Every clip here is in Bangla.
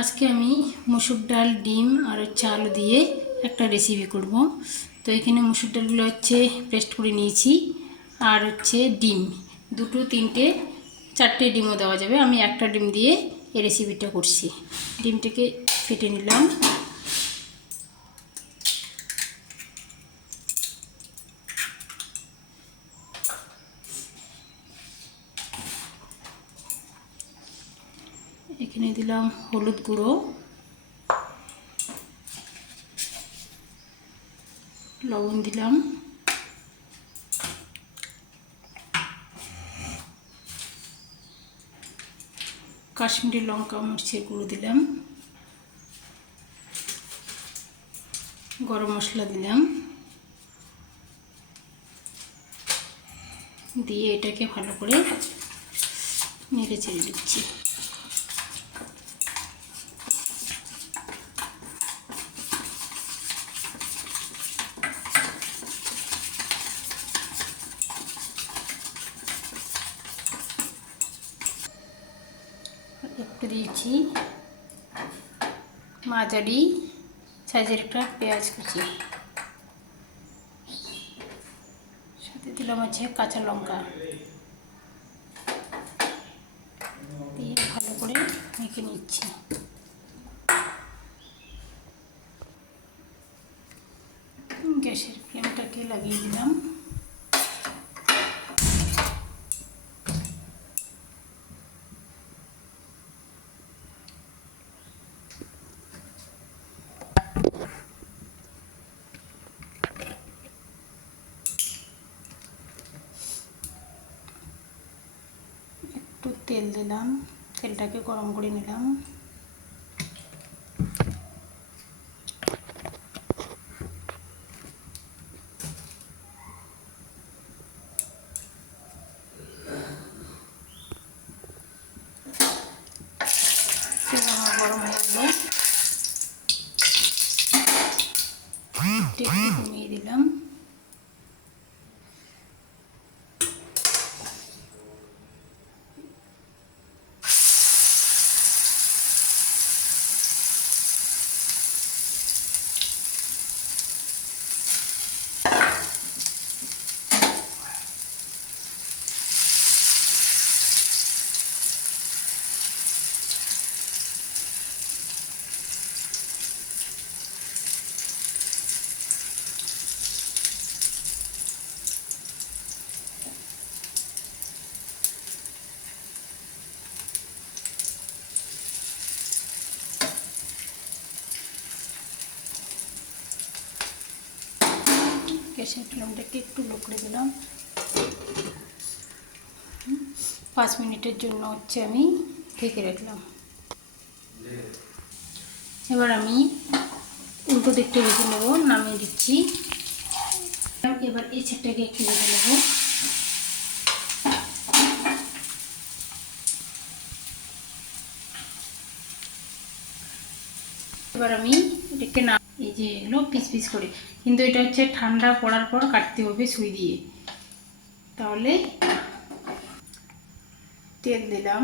আজকে আমি মসুর ডাল, ডিম আর আলু দিয়ে একটা রেসিপি করব। তো এখানে মসুর ডালগুলো পেস্ট করে নিয়েছি, আর ডিম দুটো, তিনটে, চারটে ডিমও দেওয়া যাবে। আমি একটা ডিম দিয়ে এই রেসিপিটা করছি। ডিমটাকে ফেটে নিলাম। এখানে দিলাম হলুদ গুঁড়ো, লবণ দিলাম, কাশ্মীরি লঙ্কা মরিচের গুঁড়ো দিলাম, গরম মশলা দিলাম, দিয়ে এটাকে ভালো করে নেড়ে চেড়ে দিচ্ছি। একটু দিয়েছি মাঝারি সাইজের একটা পেঁয়াজ কুচি, সাথে দিলাম কাঁচা লঙ্কা, দিয়ে ভালো করে মেখে নিচ্ছি। গ্যাসের ফ্লেমটাকে লাগিয়ে দিলাম। একটু তেল দিলাম, তেলটাকে গরম করে নিলাম। তেল আমার গরম হয়ে গেল, একটু কমিয়ে দিলাম। গ্যাসের ফ্লেমটাকে একটু লো করে দিলাম। 5 মিনিটের জন্য আমি ঢেকে রাখলাম। এবার আমি উল্টো দিকটা ভেজে নেব, নামিয়ে দিচ্ছি। এবার এই সাইডটাকে একটু ভেজে নেব। এবার আমি এটাকে এই যে এগুলো পিস পিস করে, কিন্তু এটা ঠান্ডা পড়ার পর কাটতে হবে সুই দিয়ে। তাহলে তেল দিলাম,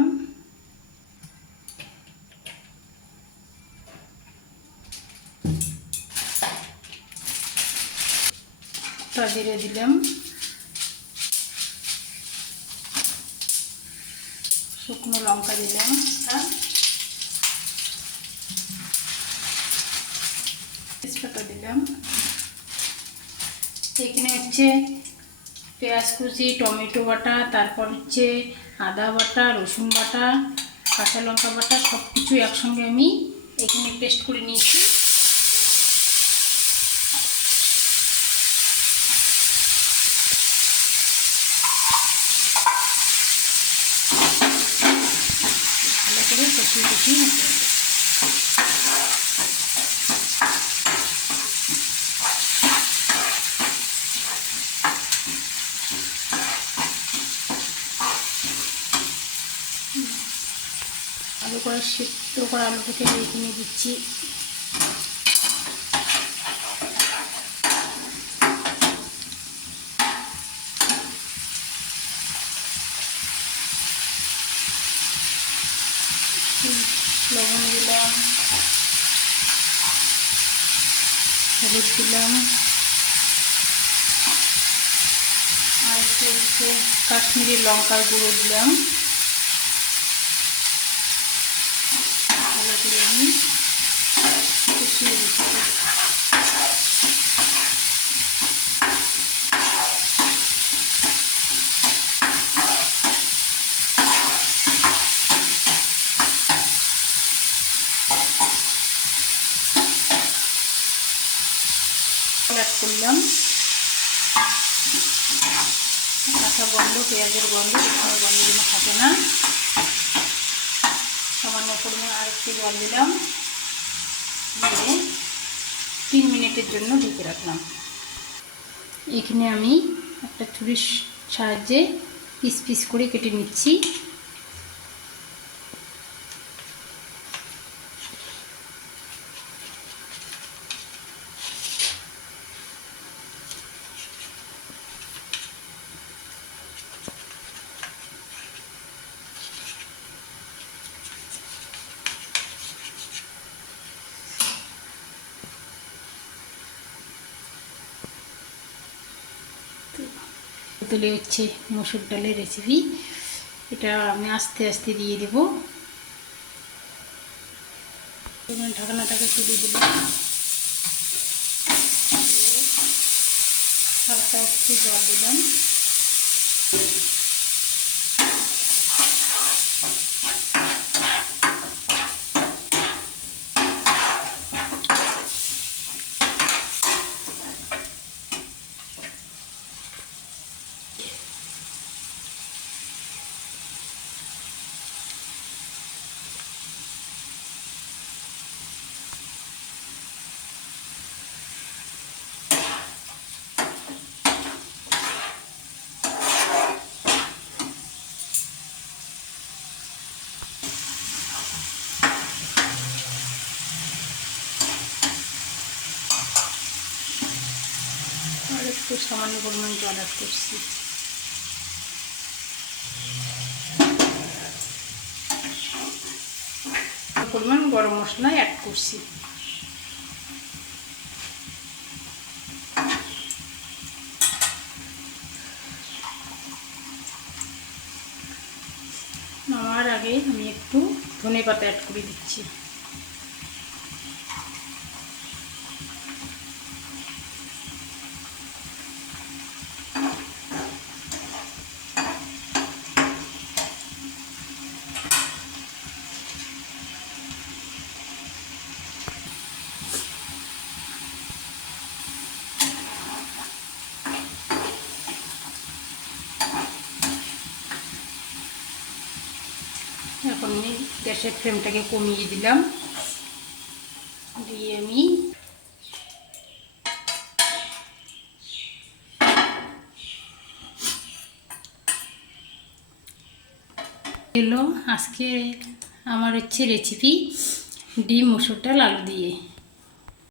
জিরে দিলাম, শুকনো লঙ্কা দিলাম, তেজপাতা দিলাম। এখানে পেঁয়াজ কুচি, টমেটো বাটা, তারপর আদা বাটা, রসুন বাটা, কাঁচা লঙ্কা বাটা, সব কিছু একসঙ্গে আমি এখানে পেস্ট করে নিয়েছি। ভালো করে কষিয়ে কষিয়ে নিতে হবে। আলু করে সিদ্ধ করা আলুটাকে রেখে নিয়ে দিচ্ছি। লবণ দিলাম, হলুদ দিলাম, আর একটু হচ্ছে কাশ্মীরি লঙ্কার গুঁড়ো দিলাম। ভালো করে আমি কষিয়ে দিচ্ছি। অ্যাড করলাম কাঁচা গন্ধ, পেঁয়াজের গন্ধ, রসুনের গন্ধ যেন থাকে না। সামান্য পরিমাণে আর একটু জল দিলাম, দিয়ে 3 মিনিটের জন্য ঢেকে রাখলাম। এখানে আমি একটা ছুরির সাহায্যে পিস পিস করে কেটে নিচ্ছি। তুলে হচ্ছে মসুর ডালের রেসিপি। এটা আমি আস্তে আস্তে দিয়ে দেব। ঢাকনাটাকে তুলে দিলাম, হালকা একটু জল দিলাম। আর একটু সামান্য পরিমাণ জল অ্যাড করছি। পরিমাণ গরম মশলা অ্যাড করছি। নামার আগে আমি একটু ধনেপাতা অ্যাড করে দিচ্ছি। এখন আমি গ্যাসের ফ্লেমটাকে কমিয়ে দিলাম, দিয়ে আমি আজকে আমার হচ্ছে রেসিপি ডিম মসুর ডাল আলু দিয়ে।